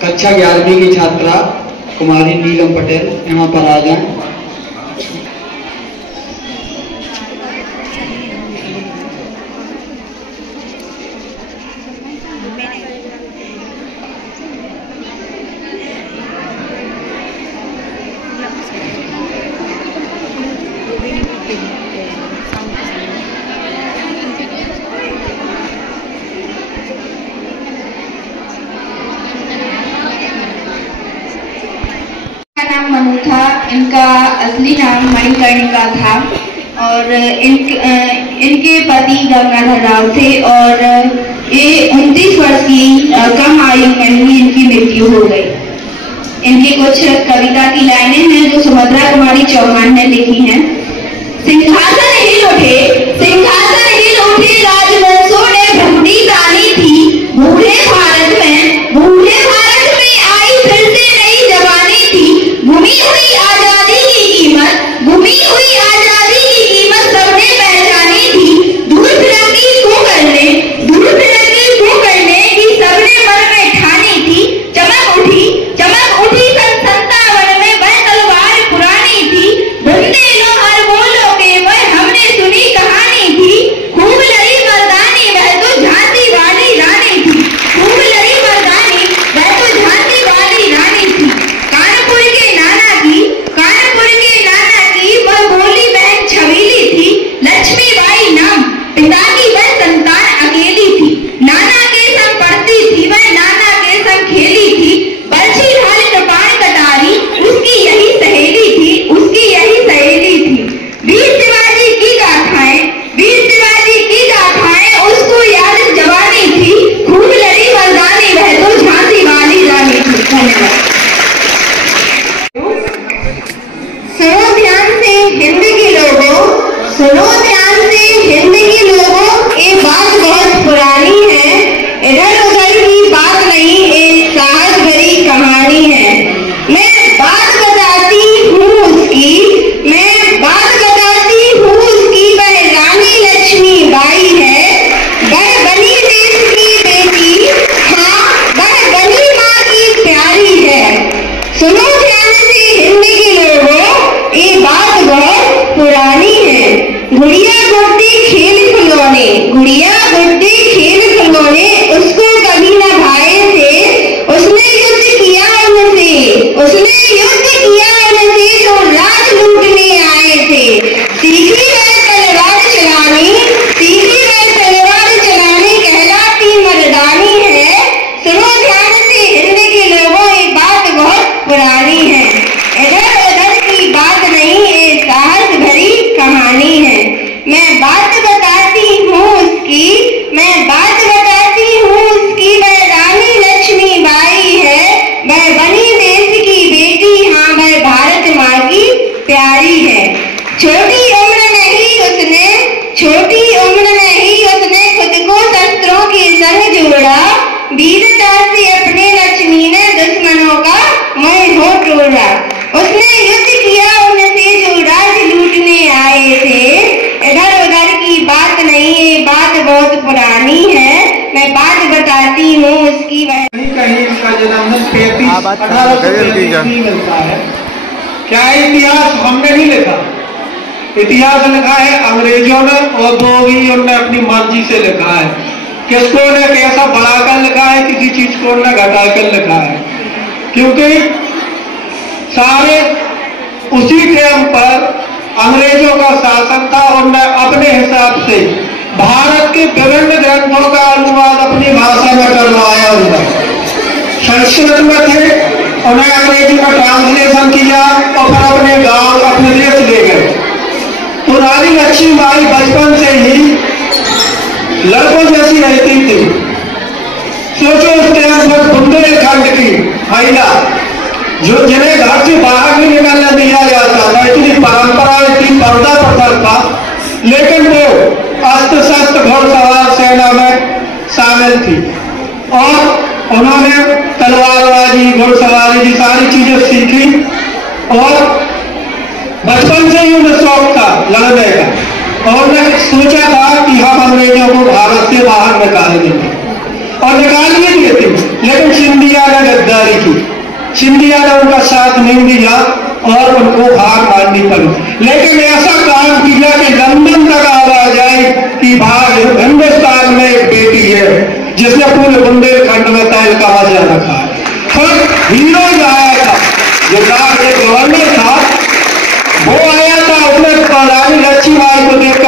कक्षा 11वीं की छात्रा कुमारी नीलम पटेल यहाँ पर आ जाएं। मनु था, इनका असली नाम मणिकर्णिका था और इनके पति गंगाधर राव थे और ये 29 वर्ष की कम आयु में ही इनकी मृत्यु हो गई। इनकी कुछ कविता की लाइनें हैं जो सुभद्रा कुमारी चौहान ने लिखी हैं। सिंहासन हिल उठे, सिंहासन हिल उठे, राजवंशों ने भ्रमती तानी थी, बूढ़े भारत में आई फिर से नई जवानी थी। घूमी हुई आजादी की कीमत, घूमी हुई आजादी की कीमत सबने पहचानी थी। दूर फिरंगी क्यों करने, दूर फिरंगी क्यों करने की सबने मन में ठानी थी। चमक उठी सन 57 में वह तलवार पुरानी थी। बुंदेलो हर बोलो के वह हमने सुनी कहानी थी। खूब लड़ी मर्दानी वह तो झांसी वाली रानी थी, खूब लड़ी मर्दानी वह तो झांसी वाली रानी थी। कानपुर के नाना की वह बोली बहन छबीली थी। लक्ष्मीबाई नाम पिता की वह संतान अकेली थी। नाना के संग पढ़ती थी वह, नाना के संग खेली थी। बरछी ढाल कृपाण कटारी उसकी यही सहेली थी, उसकी यही सहेली थी। वीर शिवाजी की गाथाएं, वीर शिवाजी की गाथाएं उसको याद जवानी थी। खूब लड़ी मर्दानी वह तो झांसी वाली रानी थी। धन्यवाद। सुनो ध्यान से हिंद के लोगों, सुनो ध्यान से हिंद के लोगों, ये बात बहुत पुरानी है, इधर उधर की बात नहीं, एक साहस भरी कहानी है। मैं बात बताती हूँ उसकी, मैं बात बताती हूँ उसकी, वह रानी लक्ष्मीबाई है। वह बनी देश की बेटी, हाँ वह बनी माँ की प्यारी है। सुनो ध्यान से हिंद के लोगों, ये बात बहुत पुरानी है। गुड़िया गुड्डी खेल खिलौने, गुड़िया गुड्डी खेल खिलौने उसको कभी न भाए थे। उसने युद्ध किया उनसे, उसने युद्ध किया उनसे जो राज लूटने आए थे। सीखी वह तलवार चलानी, सीखी वह तलवार चलानी, कहलाती मर्दानी है। सुनो ध्यान से हिंद के लोगों, ये बात बहुत पुरानी है, इधर उधर की बात नहीं, ये साहस भरी कहानी है। मैं बात बताती हूँ उसकी, मैं बात बताती हूँ उसकी, वह रानी लक्ष्मीबाई है। वह बनी देश की बेटी, हाँ वह भारत माँ की प्यारी है। छोटी उम्र में ही उसने, छोटी उम्र में ही उसने खुद को शस्त्रों के संग जोड़ा। वीरता से अपने लक्ष्मी ने दुश्मनों का मन हो तोड़ा। उसने युद्ध किया उनसे जो राज लूटने आए थे। इधर उधर की बात नहीं, ये बात बहुत पुरानी है, मैं बात बताती हूँ उसकी। कहीं इसका जन्मदिन 1833 मिलता है। क्या इतिहास हमने नहीं लिखा, इतिहास लिखा है अंग्रेजों ने, और वो भी उन्होंने अपनी मर्जी से लिखा है। किसको ने कैसा बढ़ाकर लिखा है, किसी चीज को उन्होंने घटाकर लिखा है, क्योंकि सारे उसी टाइम पर अंग्रेजों का शासन था। उन्होंने अपने हिसाब से भारत के विभिन्न ग्रंथों का अनुवाद अपनी भाषा में करवाया। उन्होंने संस्कृत में थे, उन्हें अंग्रेजी में ट्रांसलेशन किया और फिर अपने गांव अपने देश ले गए। तो रानी लक्ष्मीबाई बचपन से ही लड़कों जैसी रहती थी। सोचो उस टाइम पर बुंदेलखंड की महिला, जो जिन्हें घर से बाहर नहीं निकलने दिया जाता था, इतनी परंपरा, इतनी पर्दा प्रथा था, लेकिन वो अस्त्र शस्त्र घोड़सवार सेना में शामिल थी और उन्होंने तलवारबाजी, घुड़सवारी की सारी चीजें सीखी और बचपन से ही उन्हें शौक था लड़ने का और उन्हें सोचा था कि हम अंग्रेजों को भारत से बाहर निकाल देंगे और निकाल भी दिए थे। लेकिन सिंधिया ने गद्दारी की, सिंधिया ने उनका साथ नहीं दिया और उनको हार माननी पड़ी। लेकिन ऐसा काम किया कि लंदन तक आवाज आई कि भारत हिंदुस्तान में एक बेटी है जिसने पूरे बुंदेलखंड में तहलका मचा रखा है। फिर हीरो आया था जो गवर्नर था